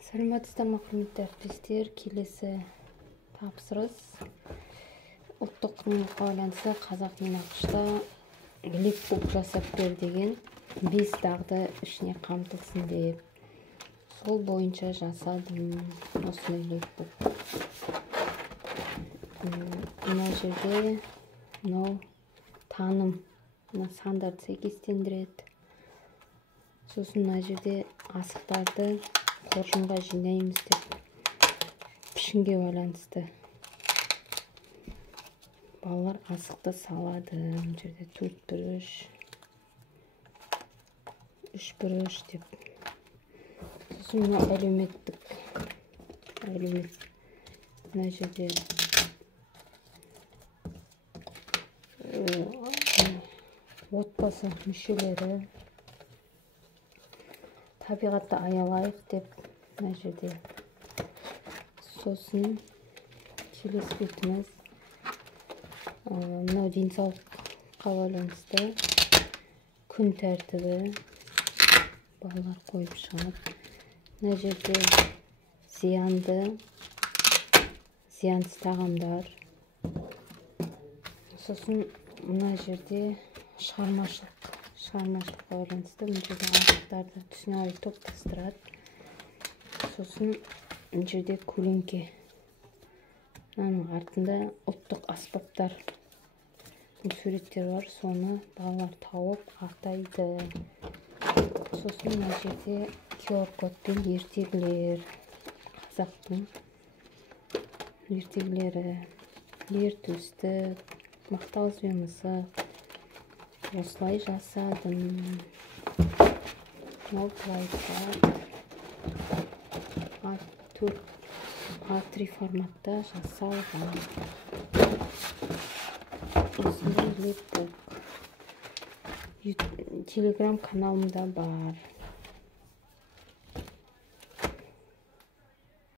Саламатсыздар ма, құрметті әріптестер? Келесі тапсырыс ұлттық құндылыққа байланысты қазақ мен ақшта лепбук жасап бер деген 5 дағды ішіне қамтылсын деп. Сол бойынша жасадым осындай лепбук. Мына жерде мынау таным, сандарды сәйкестендіреді. Сосын мына жерде асықтарды қоржынға жинаймыз деп, пішінге байланысты. Балалар асықты салады. Мына жерде 4 бұрыш, 3 бұрыш деп. Сосын мына әлеуметтік. Мына жерде отбасы мүшелері, табиғатты аялайық деп мына жерде. Сосын келесі бетіміз мынау денсаулыққа байланысты күн тәртібі, балалар қойып шығады. Мына жерде зиянсыз тағамдар. Сосын мына жерде шығармашылыққа байланысты мына жерде асықтарды түсіне қарай топтастырады. Сосын мына жерде көлеңке. Мынаның артында ұлттық аспаптар суреттер бар, соны балалар тауып атайды. Сосын мына жерде QR кодпен ертегілер, қазақтың ертегілері, ер төстік, мақтауыз бен мысық. Осылай жасадым. Мынау А3 форматта жасалған. Осындай лепбук. Телеграм каналымда бар.